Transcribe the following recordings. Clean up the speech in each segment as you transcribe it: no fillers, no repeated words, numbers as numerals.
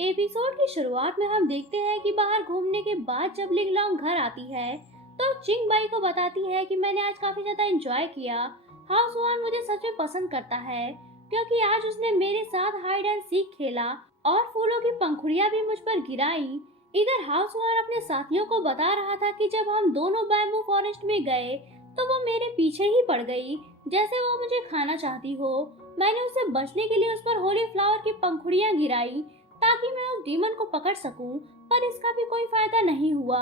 Episode की शुरुआत में हम देखते हैं कि बाहर घूमने के बाद जब लिंग लॉन्ग घर आती है तो चिंग बाई को बताती है कि मैंने आज काफी ज्यादा एंजॉय किया। हाउस वान मुझे सच में पसंद करता है क्योंकि आज उसने मेरे साथ हाइड एंड सीक खेला और फूलों की पंखुड़ियां भी मुझ पर गिराई। इधर हाउस वान अपने साथियों को बता रहा था कि जब हम दोनों बैम्बू फॉरेस्ट में गए तो वो मेरे पीछे ही पड़ गई, जैसे वो मुझे खाना चाहती हो। मैंने उससे बचने के लिए उस पर होली फ्लावर की पंखुड़ियां गिराई ताकि मैं उस डीमन को पकड़ सकूं, पर इसका भी कोई फायदा नहीं हुआ।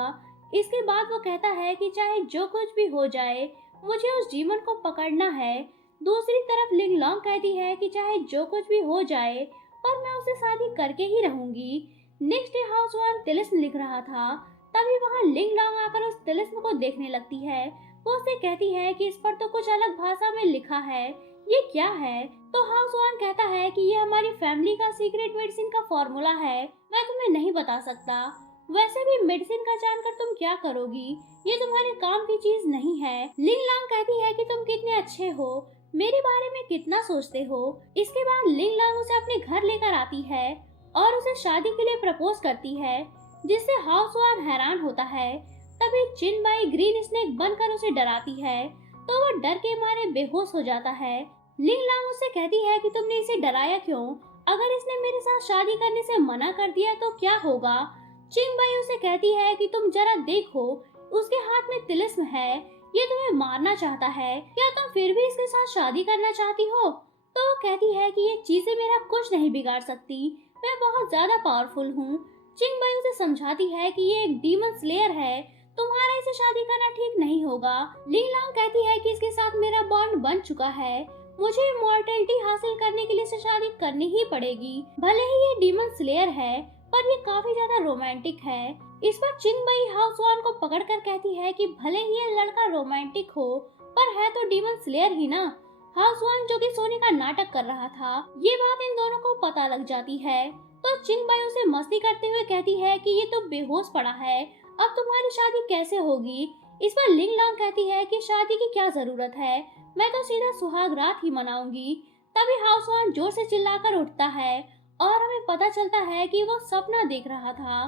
इसके बाद वो कहता है कि चाहे जो कुछ भी हो जाए मुझे उस डीमन को पकड़ना है। दूसरी तरफ लिंग लॉन्ग कहती है कि चाहे जो कुछ भी हो जाए पर मैं उसे शादी करके ही रहूंगी। नेक्स्ट डे हाउस वान तिलिस्म लिख रहा था, तभी वहाँ लिंग लॉन्ग आकर उस तिलिस्म को देखने लगती है। वो उससे कहती है कि इस पर तो कुछ अलग भाषा में लिखा है, ये क्या है? तो हाउस वान कहता है कि ये हमारी फैमिली का सीक्रेट मेडिसिन का फॉर्मूला है, मैं तुम्हें नहीं बता सकता। वैसे भी मेडिसिन का जानकर तुम क्या करोगी, ये तुम्हारे काम की चीज नहीं है। लिंग लांग कहती है कि तुम कितने अच्छे हो, मेरे बारे में कितना सोचते हो। इसके बाद लिंग लांग उसे अपने घर लेकर आती है और उसे शादी के लिए प्रपोज करती है, जिससे हाउस वान हैरान होता है। तभी चिन बाई ग्रीन स्नेक बनकर उसे डराती है तो वो डर के मारे बेहोश हो जाता है। लिंग लांग उससे कहती है कि तुमने इसे डराया क्यों? अगर इसने मेरे साथ शादी करने से मना कर दिया तो क्या होगा? चिंग बाई उसे कहती है कि तुम जरा देखो, उसके हाथ में तिलिस्म है, ये तुम्हें मारना चाहता है, क्या तुम फिर भी इसके साथ शादी करना चाहती हो? तो वो कहती है कि ये चीजें मेरा कुछ नहीं बिगाड़ सकती, मैं बहुत ज्यादा पावरफुल हूँ। चिंग बाई उसे समझाती है कि ये एक डीमन स्लेयर है, तुम्हारा इसे शादी करना ठीक नहीं होगा। लिंग लांग कहती है कि इसके साथ मेरा बॉन्ड बन चुका है, मुझे इमॉर्टलिटी हासिल करने के लिए इसे शादी करनी ही पड़ेगी। भले ही ये डीमन स्लेयर है पर ये काफी ज्यादा रोमांटिक है। इस पर चिंग बई हाउस वान को पकड़कर कहती है कि भले ही ये लड़का रोमांटिक हो पर है तो डीमन स्लेयर ही ना। हाउस वान जो कि सोने का नाटक कर रहा था, ये बात इन दोनों को पता लग जाती है तो चिंग बाई उसे मस्ती करते हुए कहती है कि ये तो बेहोश पड़ा है, अब तुम्हारी शादी कैसे होगी? इस पर लिंग लांग कहती है कि शादी की क्या जरूरत है, मैं तो सीधा सुहाग रात ही मनाऊंगी। तभी हाउसवान जोर से चिल्लाकर उठता है और हमें पता चलता है कि वो सपना देख रहा था।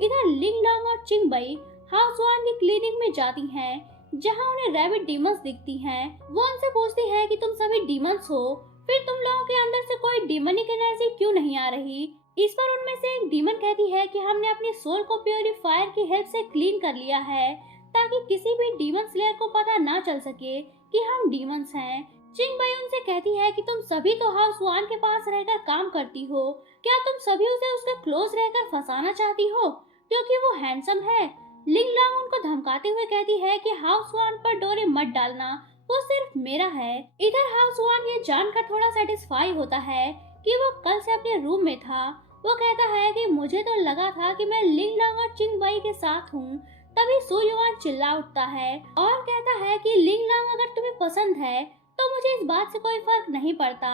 इधर लिंग लांग और चिंग बई हाउसवान की क्लिनिक में जाती हैं, जहां उन्हें रैबिट डीमंस दिखती हैं। वो उनसे पूछती है कि तुम सभी डीमंस हो, फिर तुम लोगों के अंदर से कोई डीमनिक एनर्जी क्यों नहीं आ रही? इस पर उनमें से एक डीमन कहती है कि हमने अपनी सोल को प्योरीफायर की हेल्प से क्लीन कर लिया है ताकि किसी भी डीमन स्लेयर को पता ना चल सके कि हम डीमंस हैं। चिंग बाई उनसे कहती है कि तुम सभी तो हाउस वान के पास रहकर काम करती हो, क्या तुम सभी उसे उसके क्लोज रहकर फंसाना चाहती हो क्योंकि वो हैंडसम है? लिंग लांग उनको धमकाते हुए कहती है कि हाउस वान पर डोरे मत डालना, वो सिर्फ मेरा है। इधर हाउस वान ये जानकर थोड़ा सेटिस्फाई होता है कि वो कल से अपने रूम में था। वो कहता है कि मुझे तो लगा था कि मैं लिंग लांग और चिंग बाई के साथ हूँ। तभी सुयुआन चिल्ला उठता है और कहता है कि लिंग लांग अगर तुम्हें पसंद है तो मुझे इस बात से कोई फर्क नहीं पड़ता,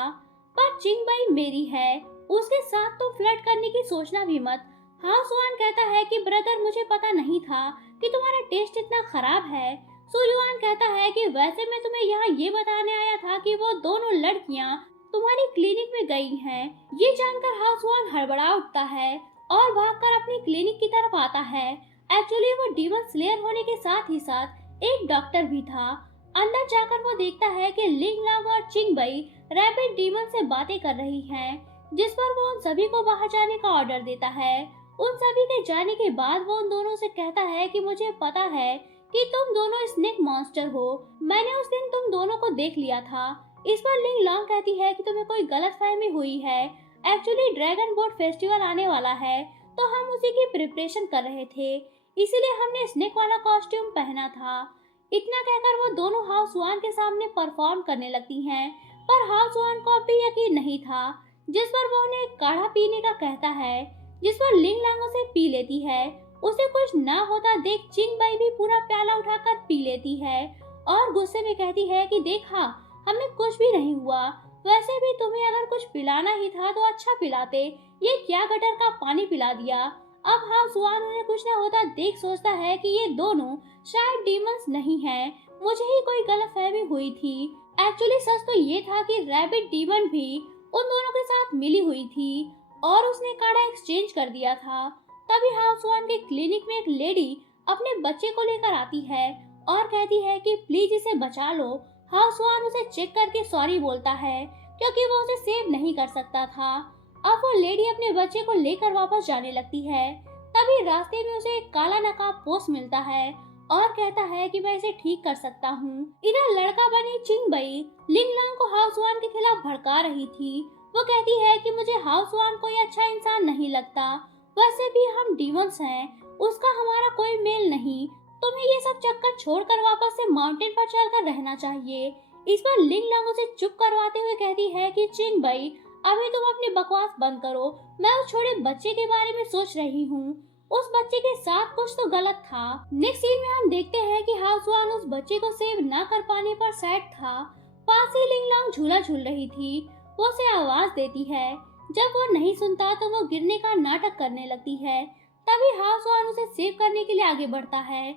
पर चिंग बाई मेरी है, उसके साथ तुम फ्लर्ट करने की सोचना भी मत। हाउस वान कहता है कि ब्रदर मुझे पता नहीं था कि तुम्हारा टेस्ट इतना खराब है। सुयुआन कहता है कि वैसे मैं तुम्हें यहाँ ये बताने आया था कि वो दोनों लड़कियाँ तुम्हारी क्लिनिक में गई हैं। ये जानकर हाउस वान हड़बड़ा उठता है और भागकर अपनी क्लिनिक की तरफ आता है। एक्चुअली वो डीमन स्लेयर होने के साथ ही साथ एक डॉक्टर भी था। अंदर जाकर वो देखता है कि लिंग लांग और चिंग बई रैबिट डीमन से बातें कर रही हैं, जिस पर वो उन सभी को बाहर जाने का ऑर्डर देता है। उन सभी के जाने के बाद वो उन दोनों से कहता है कि मुझे पता है कि तुम दोनों स्नेक मॉन्स्टर हो, मैंने उस दिन तुम दोनों को देख लिया था। इस पर लिंग लांग कहती है कि तुम्हें कोई गलतफहमी हुई है, एक्चुअली ड्रैगन बोट फेस्टिवल आने वाला है तो हम उसी की प्रिपरेशन कर रहे थे, इसीलिए हमने स्नेक वाला कॉस्ट्यूम पहना था। इतना कहकर वो दोनों हाउस वान के सामने परफॉर्म करने लगती हैं, पर हाउस वान को अब भी यकीन नहीं था, जिस पर वो उन्हें एक काढ़ा पीने का कहता है, जिस पर लिंग लांग उसे पी लेती है। उसे कुछ ना होता देख चिंग बाई भी पूरा प्याला उठाकर पी लेती है और गुस्से में कहती है कि देखा, हमें कुछ भी नहीं हुआ, वैसे भी तुम्हें अगर कुछ पिलाना ही था तो अच्छा पिलाते, ये क्या गटर का पानी पिला दिया। अब हाउस वान उन्हें कुछ न होता देख सोचता है कि ये दोनों शायद डीमंस नहीं हैं, मुझे ही कोई गलतफहमी हुई थी। एक्चुअली सच तो ये था कि रैबिट डीमन भी उन दोनों के साथ मिली हुई थी और उसने कार्ड एक्सचेंज कर दिया था। तभी हाउस वन के क्लिनिक में एक लेडी अपने बच्चे को लेकर आती है और कहती है कि प्लीज इसे बचा लो। हाउस वन उसे चेक करके सॉरी बोलता है क्योंकि वो उसे सेव नहीं कर सकता था। अब वो लेडी अपने बच्चे को लेकर वापस जाने लगती है। तभी रास्ते में उसे एक काला नकाब पोस्ट मिलता है और कहता है कि मैं इसे ठीक कर सकता हूँ। इधर लड़का बनी चिंगबई लिंगलांग को हाउस वान के खिलाफ भड़का रही थी। वो कहती है कि मुझे हाउस वान कोई अच्छा इंसान नहीं लगता, वैसे भी हम डीमंस हैं, उसका हमारा कोई मेल नहीं। तुम्हें ये सब चक्कर छोड़कर वापस से माउंटेन पर चलकर रहना चाहिए। इस पर लिंगलांग उसे चुप करवाते हुए कहती है कि चिंगबई अभी तुम अपनी बकवास बंद करो, मैं उस छोटे बच्चे के बारे में सोच रही हूँ। उस बच्चे के साथ कुछ तो गलत था। नेक्स्ट सीन में हम देखते हैं कि हाउस वान उस बच्चे को सेव न कर पाने पर सैड था। पास ही लिंगलांग झूला झूल रही थी। वो उसे आवाज देती है। जब वो नहीं सुनता तो वो गिरने का नाटक करने लगती है। तभी हाउस वान उसे सेव करने के लिए आगे बढ़ता है।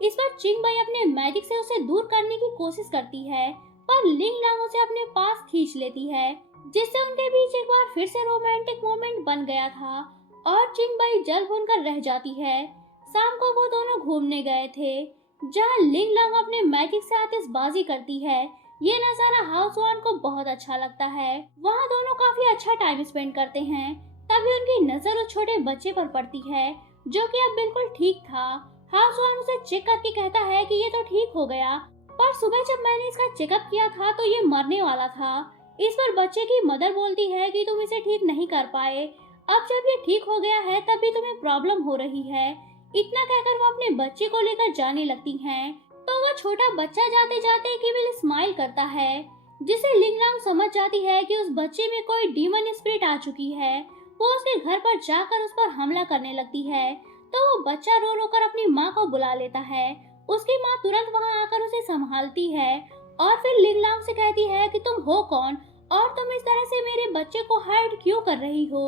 इस पर चिंगबई अपने मैजिक से उसे दूर करने की कोशिश करती है, पर लिंगलांग उसे अपने पास खींच लेती है, जिससे उनके बीच एक बार फिर से रोमांटिक मोमेंट बन गया था और चिंगबई जल भुनकर रह जाती है। शाम को वो दोनों घूमने गए थे, जहां लिंगलांग अपने मैजिक से आतिशबाजी करती है। ये नजारा हाउस वान को बहुत अच्छा लगता है। वहाँ दोनों काफी अच्छा टाइम स्पेंड करते हैं। तभी उनकी नजर उस छोटे बच्चे पर पड़ती है, जो कि अब बिल्कुल ठीक था। हाउस वान उसे चेक करके कहता है कि ये तो ठीक हो गया, पर सुबह जब मैंने इसका चेकअप किया था तो ये मरने वाला था। इस पर बच्चे की मदर बोलती है कि तुम इसे ठीक नहीं कर पाए, अब जब ये ठीक हो गया है तब भी तुम्हें प्रॉब्लम हो रही है। इतना कहकर वो अपने बच्चे को लेकर जाने लगती हैं। तो वह छोटा बच्चा जाते जाते केवल स्माइल करता है, जिसे लिंगलांग समझ जाती है कि उस बच्चे में कोई डीमन स्पिरिट आ चुकी है। वो उसके घर पर जाकर उस पर हमला करने लगती है। तो वो बच्चा रो रो कर अपनी माँ को बुला लेता है। उसकी माँ तुरंत वहाँ आकर उसे संभालती है और फिर लिंगलांग से कहती है कि तुम हो कौन और तुम इस तरह से मेरे बच्चे को हाइड क्यों कर रही हो।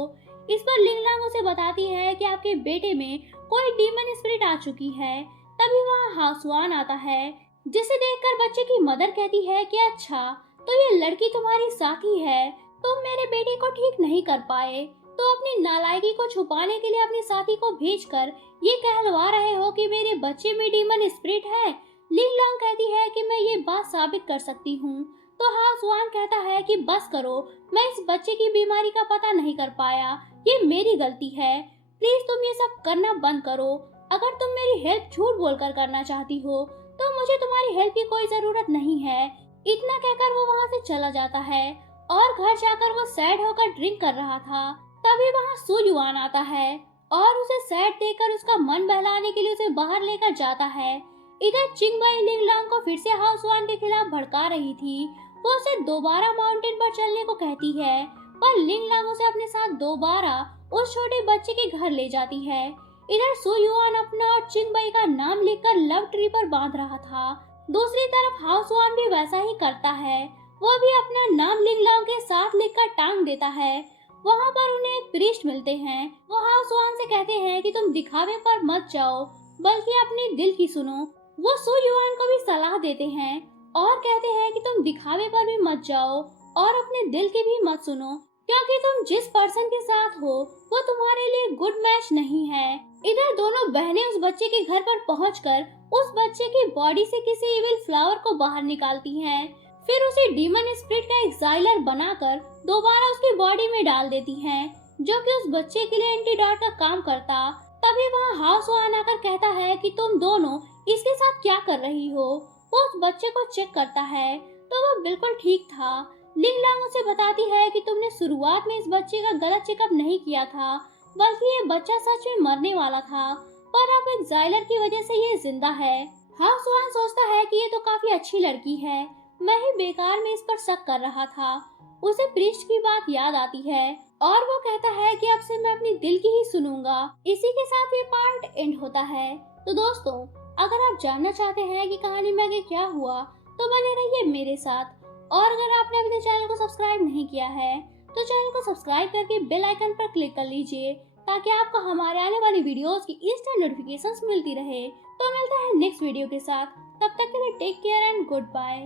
इस पर लिंगलांग उसे बताती है कि आपके बेटे में कोई डीमन स्पिरिट आ चुकी है। तभी वहाँ हाउसवान आता है, जिसे देखकर बच्चे की मदर कहती है कि अच्छा तो ये लड़की तुम्हारी साथी है, तुम मेरे बेटे को ठीक नहीं कर पाए तो अपनी नालायकी को छुपाने के लिए अपनी साथी को भेजकर ये कहलवा रहे हो कि मेरे बच्चे में डीमन स्पिरिट है। लिंगलांग कहती है कि मैं ये बात साबित कर सकती हूँ। तो हाउसवान कहता है कि बस करो, मैं इस बच्चे की बीमारी का पता नहीं कर पाया, ये मेरी गलती है, प्लीज तुम ये सब करना बंद करो। अगर तुम मेरी हेल्प झूठ बोलकर करना चाहती हो तो मुझे तुम्हारी हेल्प की कोई जरूरत नहीं है। इतना कहकर वो वहाँ से चला जाता है और घर जाकर वो सैड होकर ड्रिंक कर रहा था। तभी वहाँ सू युआन आता है और उसे सैड देखकर उसका मन बहलाने के लिए उसे बाहर लेकर जाता है। इधर चिंगबई लिंगलांग को फिर से हाउसवान के खिलाफ भड़का रही थी। वो उसे दोबारा माउंटेन पर चलने को कहती है, पर लिंगलांग उसे अपने साथ दोबारा उस छोटे बच्चे के घर ले जाती है। इधर सू युआन अपना और चिंगबई का नाम लिखकर लव ट्री पर बांध रहा था। दूसरी तरफ हाउसवान भी वैसा ही करता है। वो भी अपना नाम लिंगलांग के साथ लिखकर टांग देता है। वहाँ पर उन्हें एक प्रीस्ट मिलते हैं। वो हाउसवान से कहते हैं कि तुम दिखावे पर मत जाओ, बल्कि अपने दिल की सुनो। वो सू युआन को भी सलाह देते हैं और कहते हैं कि तुम दिखावे पर भी मत जाओ और अपने दिल की भी मत सुनो, क्योंकि तुम जिस पर्सन के साथ हो वो तुम्हारे लिए गुड मैच नहीं है। इधर दोनों बहनें उस बच्चे के घर पर पहुंचकर उस बच्चे की बॉडी से किसी इविल फ्लावर को बाहर निकालती हैं। फिर उसे डीमन स्पिरिट का एक्साइलर बनाकर दोबारा उसकी बॉडी में डाल देती हैं, जो कि उस बच्चे के लिए एंटीडोट का काम करता। तभी वहाँ हाउसवान आकर कहता है कि तुम दोनों इसके साथ क्या कर रही हो। वो उस बच्चे को चेक करता है तो वो बिल्कुल ठीक था। लिंगलांग उसे बताती है कि तुमने शुरुआत में इस बच्चे का गलत चेकअप नहीं किया था, बल्कि ये बच्चा सच में मरने वाला था, पर अब एक्साइलर की वजह से ये जिंदा है। हाउसवान सोचता है कि ये तो काफी अच्छी लड़की है, मैं ही बेकार में इस पर शक कर रहा था। उसे प्रीस्ट की बात याद आती है और वो कहता है कि अब से मैं अपनी दिल की ही सुनूंगा। इसी के साथ ये पार्ट एंड होता है। तो दोस्तों, अगर आप जानना चाहते हैं कि कहानी में आगे क्या हुआ तो बने रहिए मेरे साथ। और अगर आपने अभी तक चैनल को सब्सक्राइब नहीं किया है तो चैनल को सब्सक्राइब करके बेल आइकन पर क्लिक कर लीजिए, ताकि आपको हमारे आने वाली वीडियोस की इंस्टेंट नोटिफिकेशंस मिलती रहे। तो मिलते हैं नेक्स्ट वीडियो के साथ, तब तक के लिए take care and good bye.